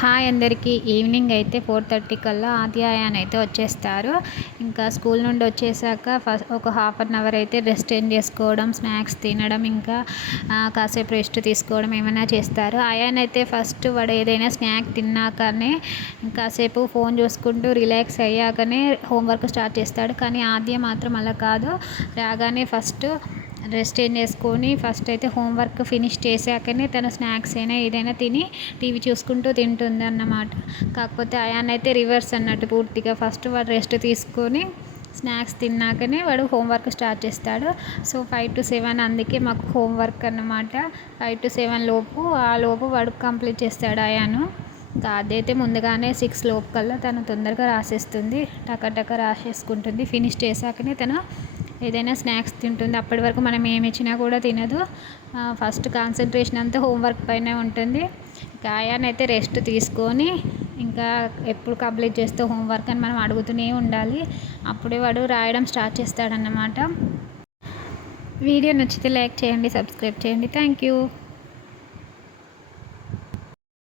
Hi అందరికీ. Evening అయితే 4:30 కల్లా ఆద్యాయన్ అయితే వచ్చేస్తారు. ఇంకా స్కూల్ నుండి వచ్చేసాక ఒక హాఫ్ అన్ అవర్ అయితే రెస్ట్ చేసుకోవడం, స్నాక్స్ తినడం, ఇంకా కాసేపు రెస్ట్ తీసుకోవడం ఏమైనా చేస్తారు. అయాన్ అయితే ఫస్ట్ వాడు ఏదైనా స్నాక్ తిన్నాకనే కాసేపు ఫోన్ చూసుకుంటూ రిలాక్స్ అయ్యాకనే హోంవర్క్ స్టార్ట్ చేస్తాడు. కానీ ఆద్య మాత్రం అలా కాదు. రాగానే ఫస్ట్ రెస్ట్ చేసుకొని ఫస్ట్ అయితే హోంవర్క్ ఫినిష్ చేశాకనే తన స్నాక్స్ అయినా ఏదైనా తిని టీవీ చూసుకుంటూ తింటుంది అన్నమాట. కాకపోతే అయాన్ అయితే రివర్స్ అన్నట్టు పూర్తిగా ఫస్ట్ వాడు రెస్ట్ తీసుకొని స్నాక్స్ తిన్నాకనే వాడు హోంవర్క్ స్టార్ట్ చేస్తాడు. సో 5 to 7 అందుకే మాకు హోంవర్క్ అన్నమాట. 5 to 7 లోపు వాడు కంప్లీట్ చేస్తాడు అయాను. అదైతే ముందుగానే 6 లోపు కల్లా తను తొందరగా రాసేస్తుంది, టక రాసేసుకుంటుంది. ఫినిష్ చేశాకనే తను ఏదైనా స్నాక్స్ తింటుంది. అప్పటి వరకు మనం ఏమి ఇచ్చినా కూడా తినదు. ఫస్ట్ కాన్సన్ట్రేషన్ అంతా హోంవర్క్ పైనే ఉంటుంది. అయాన్ అయితే రెస్ట్ తీసుకొని ఇంకా ఎప్పుడు కంప్లీట్ చేస్తే హోంవర్క్ అని మనం అడుగుతూనే ఉండాలి. అప్పుడే వాడు రాయడం స్టార్ట్ చేస్తాడన్నమాట. వీడియో నచ్చితే లైక్ చేయండి, సబ్స్క్రైబ్ చేయండి. Thank you.